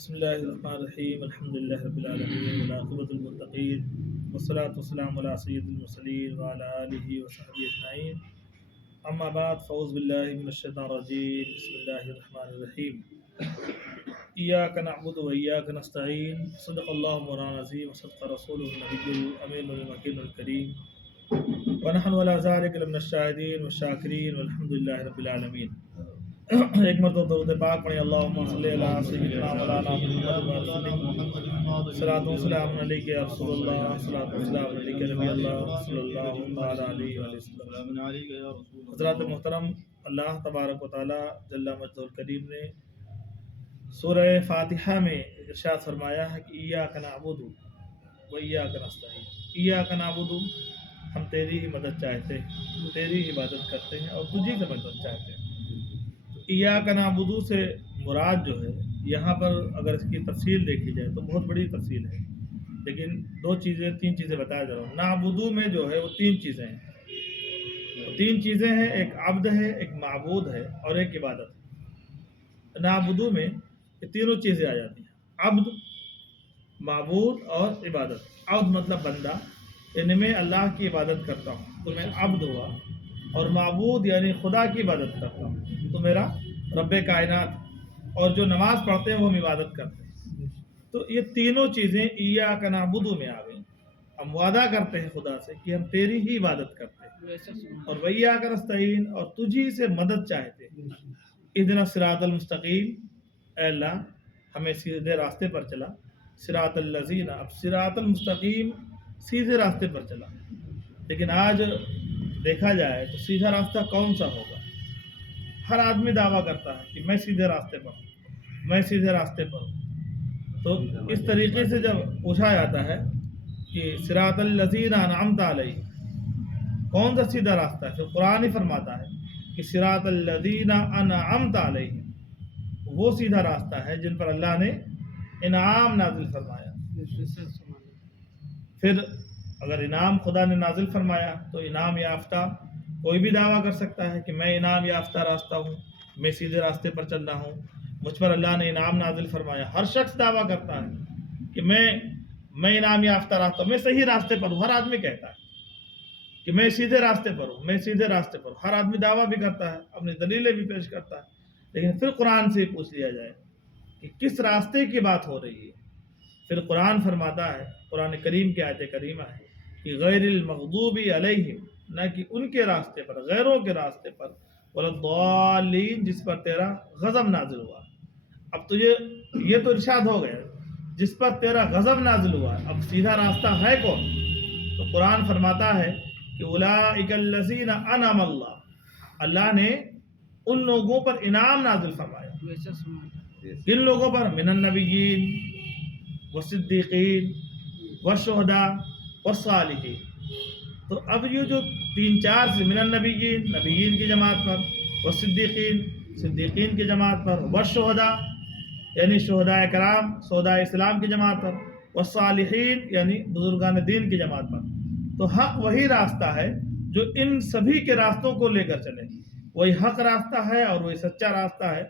بسم الله الرحمن الرحيم الحمد لله رب العالمين والعاقبة للمتقين والصلاة والسلام على سيد المرسلين وعلى آله وصحبه أجمعين أما بعد فأعوذ بالله من الشيطان الرجيم بسم الله الرحمن الرحيم إياك نعبد وإياك نستعين صدق الله مولانا العظيم وصدق رسوله النبي الأمين المكين الكريم ونحن على ذلك لمن الشاهدين والشاكرين والحمد لله رب العالمين ایک مرتبہ درود پاک پڑھیں اللہم صلی علی سیدنا مولانا محمد صلاۃ و سلام علیک یا رسول اللہ صلاۃ و سلام علیک نبی اللہ صلی اللہ تعالی علیہ وسلم۔ حضرات محترم، اللہ تبارک و تعالی جل مجدہ الکریم نے سورہ فاتحہ میں ارشاد فرمایا ہے کہ ایاک نعبد و ایاک نستعین، ایاک نعبد، ہم تیری ہی مدد چاہتے ہیں، تیری عبادت کرتے ہیں اور تجھی سے مدد چاہتے ہیں۔ ایاک نعبد سے مراد جو ہے یہاں پر اگر اس کی تفصیل دیکھی جائے تو بہت بڑی تفصیل ہے، لیکن تین چیزیں بتایا جا رہا ہوں۔ نعبد میں جو ہے وہ تین چیزیں ہیں، تین چیزیں ہیں، ایک عبد ہے، ایک معبود ہے اور ایک عبادت ہے۔ نعبد میں یہ تینوں چیزیں آ جاتی ہیں، عبد، معبود اور عبادت۔ عبد مطلب بندہ، یعنی میں اللہ کی عبادت کرتا ہوں تو میں عبد ہوا، اور معبود یعنی خدا کی عبادت کرتا ہوں تو میرا رب کائنات، اور جو نماز پڑھتے ہیں وہ ہم عبادت کرتے ہیں۔ تو یہ تینوں چیزیں ایاک نعبد میں آ گئیں۔ ہم وعدہ کرتے ہیں خدا سے کہ ہم تیری ہی عبادت کرتے ہیں، اور وایاک نستعین، اور تجھی سے مدد چاہتے ہیں۔ اہدنا الصراط المستقیم، اے اللہ ہمیں سیدھے راستے پر چلا، صراط الذین، اب صراط المستقیم سیدھے راستے پر چلا۔ لیکن آج دیکھا جائے تو سیدھا راستہ کون سا ہوگا؟ ہر آدمی دعویٰ کرتا ہے کہ میں سیدھے راستے پر ہوں، میں سیدھے راستے پر ہوں۔ تو اس طریقے سے جب پوچھا جاتا ہے کہ صراط الذین انعمت علیہم، کون سا سیدھا راستہ ہے؟ تو قرآن ہی فرماتا ہے کہ صراط الذین انعمت علیہم، وہ سیدھا راستہ ہے جن پر اللہ نے انعام نازل فرمایا۔ پھر اگر انعام خدا نے نازل فرمایا تو انعام یافتہ کوئی بھی دعویٰ کر سکتا ہے کہ میں انعام یافتہ راستہ ہوں، میں سیدھے راستے پر چل رہا ہوں، مجھ پر اللہ نے انعام نازل فرمایا۔ ہر شخص دعویٰ کرتا ہے کہ میں انعام یافتہ راستہ ہوں، میں صحیح راستے پر ہوں۔ ہر آدمی کہتا ہے کہ میں سیدھے راستے پر ہوں، میں سیدھے راستے پر ہوں۔ ہر آدمی دعویٰ بھی کرتا ہے، اپنی دلیلیں بھی پیش کرتا ہے، لیکن پھر قرآن سے پوچھ لیا جائے کہ کس راستے کی بات ہو رہی ہے؟ پھر قرآن فرماتا ہے، قرآن کریم کی آیت کریمہ ہے کہ غیر المغضوب علیہم، نہ کہ ان کے راستے پر، غیروں کے راستے پر، ولا الضالین، جس پر تیرا غضب نازل ہوا۔ اب تو یہ تو ارشاد ہو گیا جس پر تیرا غضب نازل ہوا، اب سیدھا راستہ ہے کون؟ تو قرآن فرماتا ہے کہ اولئک الذین انعم اللہ، اللہ نے ان لوگوں پر انعام نازل فرمایا۔ کن لوگوں پر؟ من النبیین والصدیقین والشہداء والصالحین۔ تو اب یہ جو تین چار سے، من النبیین، نبیین کی جماعت پر، والصدیقین، صدیقین کی جماعت پر، والشہداء یعنی شہداء کرام، شہداء اسلام کی جماعت پر، والصالحین یعنی بزرگان دین کی جماعت پر۔ تو حق وہی راستہ ہے جو ان سبھی کے راستوں کو لے کر چلے، وہی حق راستہ ہے اور وہی سچا راستہ ہے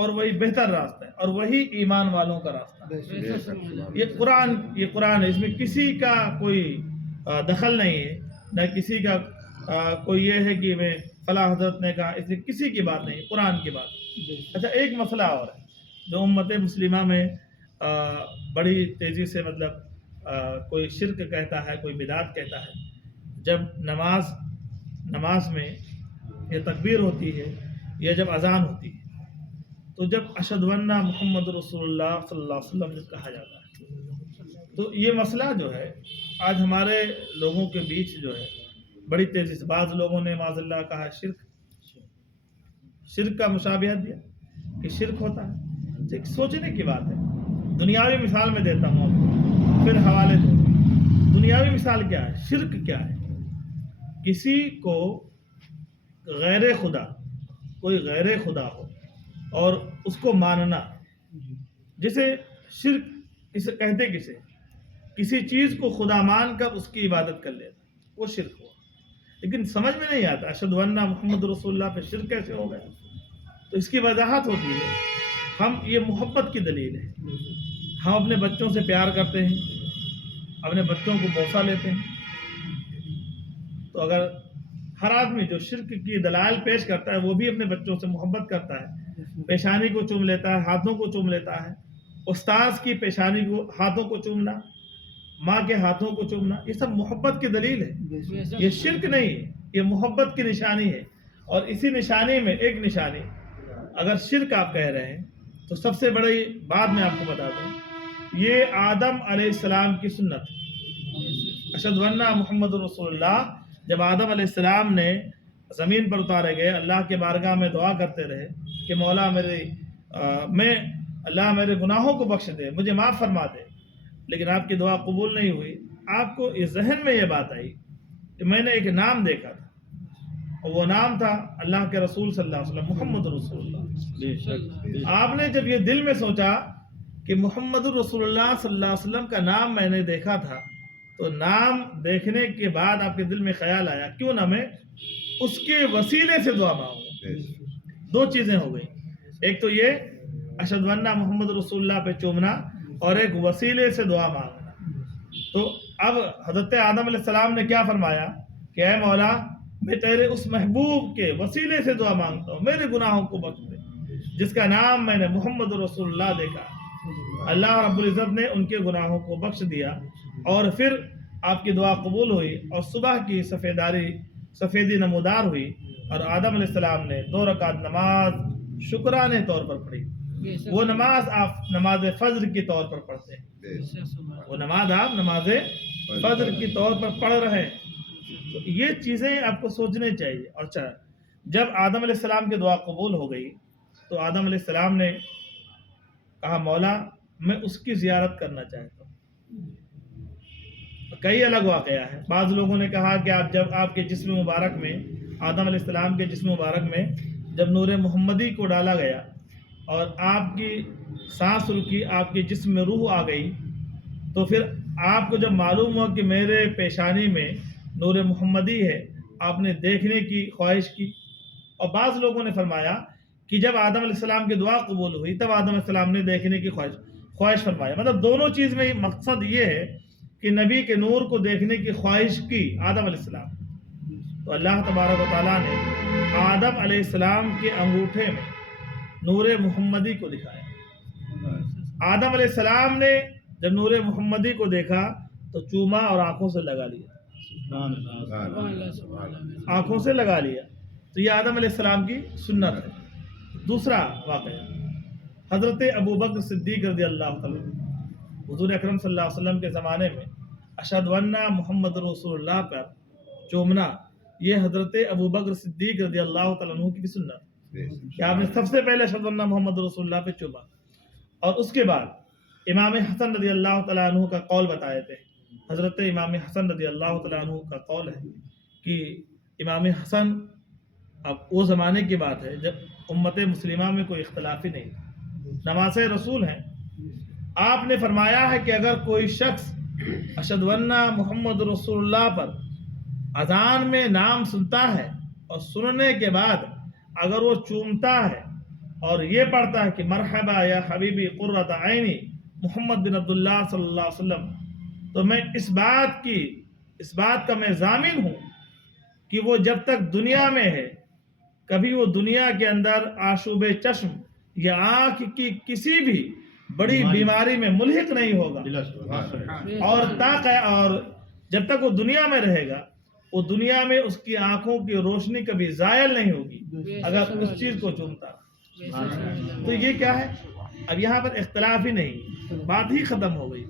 اور وہی بہتر راستہ ہے اور وہی ایمان والوں کا راستہ ہے۔ یہ قرآن ہے، اس میں کسی کا کوئی دخل نہیں ہے، نہ کسی کا کوئی یہ ہے کہ میں فلاں حضرت نے کہا، اس میں کسی کی بات نہیں، قرآن کی بات۔ اچھا، ایک مسئلہ اور ہے جو امت مسلمہ میں بڑی تیزی سے مطلب کوئی شرک کہتا ہے، کوئی بدعت کہتا ہے۔ جب نماز میں یہ تکبیر ہوتی ہے یا جب اذان ہوتی ہے تو جب اشہد ان محمد رسول اللہ صلی اللہ علیہ وسلم جب کہا جاتا ہے تو یہ مسئلہ جو ہے آج ہمارے لوگوں کے بیچ جو ہے بڑی تیزی سے، بعض لوگوں نے معاذ اللہ کہا شرک کا مشابہت دیا کہ شرک ہوتا ہے۔ ایک سوچنے کی بات ہے۔ دنیاوی مثال میں دیتا ہوں آپ کو، پھر حوالے دو۔ دنیاوی مثال کیا ہے؟ شرک کیا ہے؟ کسی کو غیر خدا، کوئی غیر خدا ہو اور اس کو ماننا، جسے شرک اسے کہتے کسے؟ کسی چیز کو خدا مان کر اس کی عبادت کر لیتا، وہ شرک ہوا۔ لیکن سمجھ میں نہیں آتا اشہد ان محمد رسول اللہ پہ شرک کیسے ہو گیا؟ تو اس کی وضاحت ہوتی ہے، ہم یہ محبت کی دلیل ہے ہم اپنے بچوں سے پیار کرتے ہیں، اپنے بچوں کو بوسہ لیتے ہیں، تو اگر ہر آدمی جو شرک کی دلائل پیش کرتا ہے وہ بھی اپنے بچوں سے محبت کرتا ہے، پیشانی کو چوم لیتا ہے، ہاتھوں کو چوم لیتا ہے، استاذ کی پیشانی کو، ہاتھوں کو چومنا، ماں کے ہاتھوں کو چومنا، یہ سب محبت کی دلیل ہے، یہ شرک نہیں ہے، یہ محبت کی نشانی ہے۔ اور اسی نشانی میں ایک نشانی، اگر شرک آپ کہہ رہے ہیں تو سب سے بڑی بات میں آپ کو بتا دوں، یہ آدم علیہ السلام کی سنت ہے۔ اشہد ان محمد رسول اللہ، جب آدم علیہ السلام نے زمین پر اتارے گئے، اللہ کے بارگاہ میں دعا کرتے رہے کہ مولا اللہ میرے گناہوں کو بخش دے، مجھے معاف فرما دے، لیکن آپ کی دعا قبول نہیں ہوئی۔ آپ کو اس ذہن میں یہ بات آئی کہ میں نے ایک نام دیکھا تھا، اور وہ نام تھا اللہ کے رسول صلی اللہ علیہ وسلم، محمد رسول اللہ۔ آپ نے جب یہ دل میں سوچا کہ محمد رسول اللہ صلی اللہ علیہ وسلم کا نام میں نے دیکھا تھا، تو نام دیکھنے کے بعد آپ کے دل میں خیال آیا کیوں نہ میں اس کے وسیلے سے دعا مانگوں۔ دو چیزیں ہو گئی، ایک تو یہ اشہد ان محمد رسول اللہ پہ چومنا، اور ایک وسیلے سے دعا مانگنا۔ تو اب حضرت آدم علیہ السلام نے کیا فرمایا کہ اے مولا، میں تیرے اس محبوب کے وسیلے سے دعا مانگتا ہوں، میرے گناہوں کو بخش دے، جس کا نام میں نے محمد رسول اللہ دیکھا۔ اللہ رب العزت نے ان کے گناہوں کو بخش دیا، اور پھر آپ کی دعا قبول ہوئی، اور صبح کی سفیدی نمودار ہوئی، اور آدم علیہ السلام نے 2 رکعت نماز شکرانے طور پر پڑھی۔ وہ نماز آپ نماز فجر کے طور پر پڑھتے ہیں، وہ نماز آپ نماز فجر کی طور پر پڑھ رہے ہیں۔ تو یہ چیزیں آپ کو سوچنے چاہیے۔ اور جب آدم علیہ السلام کی دعا قبول ہو گئی تو آدم علیہ السلام نے کہا مولا میں اس کی زیارت کرنا چاہتا ہوں۔ کئی الگ واقعہ ہے، بعض لوگوں نے کہا کہ جب آپ کے جسم مبارک میں، آدم علیہ السلام کے جسم مبارک میں جب نور محمدی کو ڈالا گیا اور آپ کی سانس رکی، آپ کے جسم میں روح آ گئی، تو پھر آپ کو جب معلوم ہوا کہ میرے پیشانی میں نور محمدی ہے، آپ نے دیکھنے کی خواہش کی۔ اور بعض لوگوں نے فرمایا کہ جب آدم علیہ السلام کی دعا قبول ہوئی تب آدم علیہ السلام نے دیکھنے کی خواہش فرمایا۔ مطلب دونوں چیز میں مقصد یہ ہے کہ نبی کے نور کو دیکھنے کی خواہش کی آدم علیہ السلام۔ تو اللہ تبارک و تعالیٰ نے آدم علیہ السلام کے انگوٹھے میں نور محمدی کو دکھایا۔ آدم علیہ السلام نے جب نور محمدی کو دیکھا تو چوما اور آنکھوں سے لگا لیا، آنکھوں سے لگا لیا۔ تو یہ آدم علیہ السلام کی سنت ہے۔ دوسرا واقعہ، حضرت ابو بکر صدیق رضی اللہ تعالیٰ، حضور اکرم صلی اللہ علیہ وسلم کے زمانے میں اشہد ان محمد رسول اللہ پر چومنا، یہ حضرت ابو بکر صدیق رضی اللہ تعالیٰ عنہ کی بھی سنت ہے کہ آپ نے سب سے پہلے اشہد ان محمد رسول اللہ پہ چوما، اور اس کے بعد امام حسن رضی اللہ تعالیٰ عنہ کا قول بتائے تھے۔ حضرت امام حسن رضی اللہ تعالیٰ عنہ کا قول ہے کہ امام حسن، اب وہ زمانے کی بات ہے جب امت مسلمہ میں کوئی اختلاف ہی نہیں تھا، نماز رسول ہیں، آپ نے فرمایا ہے کہ اگر کوئی شخص اشہد ان محمد رسول اللہ پر اذان میں نام سنتا ہے اور سننے کے بعد اگر وہ چومتا ہے اور یہ پڑھتا ہے کہ مرحبا یا حبیبی قرۃ عینی محمد بن عبداللہ صلی اللہ علیہ وسلم، تو میں اس بات کا میں ضامن ہوں کہ وہ جب تک دنیا میں ہے کبھی وہ دنیا کے اندر آشوب چشم یا آنکھ کی کسی بھی بڑی بیماری میں ملحق نہیں ہوگا، اور جب تک وہ دنیا میں رہے گا وہ دنیا میں اس کی آنکھوں کی روشنی کبھی زائل نہیں ہوگی اگر اس چیز کو چومتا۔ تو یہ کیا ہے، اب یہاں پر اختلاف ہی نہیں، بات ہی ختم ہو گئی۔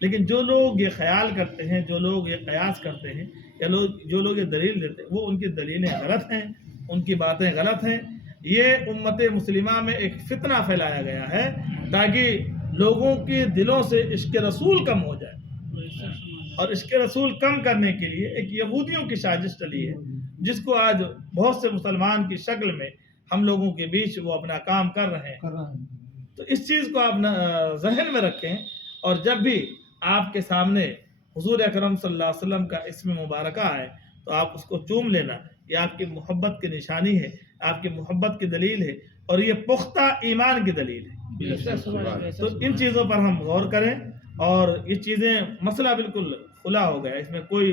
لیکن جو لوگ یہ خیال کرتے ہیں، جو لوگ یہ قیاس کرتے ہیں، یا جو لوگ یہ دلیل دیتے ہیں، وہ ان کی دلیلیں غلط ہیں، ان کی باتیں غلط ہیں۔ یہ امت مسلمہ میں ایک فتنہ پھیلایا گیا ہے تاکہ لوگوں کے دلوں سے عشق رسول کم ہو جائے، اور عشق رسول کم کرنے کے لیے ایک یہودیوں کی سازش چلی ہے جس کو آج بہت سے مسلمان کی شکل میں ہم لوگوں کے بیچ وہ اپنا کام کر رہے ہیں۔ تو اس چیز کو آپ ذہن میں رکھیں، اور جب بھی آپ کے سامنے حضور اکرم صلی اللہ علیہ وسلم کا اسم مبارکہ آئے تو آپ اس کو چوم لینا، یہ آپ کی محبت کی نشانی ہے، آپ کی محبت کی دلیل ہے۔ اور یہ پختہ ایمان کی دلیل ہے۔ تو ان چیزوں پر ہم غور کریں، اور یہ چیزیں مسئلہ بالکل کھلا ہو گیا، اس میں کوئی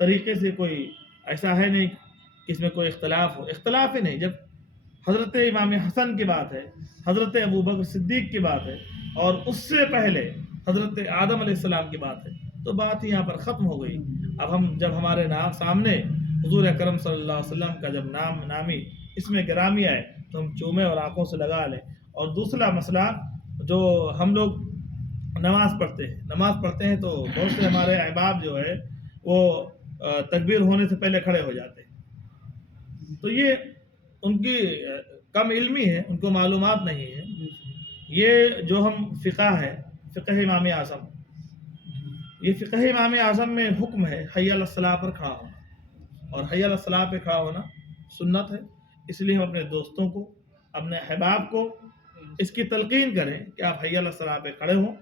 طریقے سے کوئی ایسا ہے نہیں کہ اس میں کوئی اختلاف ہو، اختلاف ہی نہیں۔ جب حضرت امام حسن کی بات ہے، حضرت ابوبکر صدیق کی بات ہے، اور اس سے پہلے حضرت آدم علیہ السلام کی بات ہے، تو بات ہی یہاں پر ختم ہو گئی۔ اب جب ہمارے سامنے حضور اکرم صلی اللہ علیہ وسلم کا جب نامی اس میں گرامی آئے تو ہم چومیں اور آنکھوں سے لگا لیں۔ اور دوسرا مسئلہ، جو ہم لوگ نماز پڑھتے ہیں تو بہت سے ہمارے احباب جو ہے وہ تکبیر ہونے سے پہلے کھڑے ہو جاتے ہیں، تو یہ ان کی کم علمی ہے، ان کو معلومات نہیں ہے۔ یہ جو ہم فقہ ہے، فقہ امام اعظم، یہ فقہ امام اعظم میں حکم ہے حی علی الصلاۃ پر کھڑا ہونا، اور حی علی الصلاۃ پہ کھڑا ہونا سنت ہے۔ اس لیے ہم اپنے دوستوں کو، اپنے احباب کو اس کی تلقین کریں کہ آپ حی علی الصلاۃ پہ کھڑے ہوں،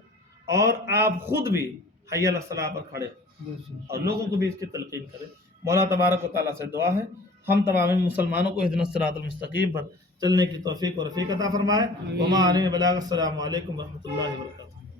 اور آپ خود بھی حی علی الصلاۃ پر کھڑے ہوں، اور لوگوں کو بھی اس کی تلقین کریں۔ مولا تبارک و تعالیٰ سے دعا ہے ہم تمام مسلمانوں کو اہدنا الصراط المستقیم پر چلنے کی توفیق و رفیق عطا فرمائے۔ وما علینا بلاغ۔ السلام علیکم ورحمۃ اللہ وبرکاتہ۔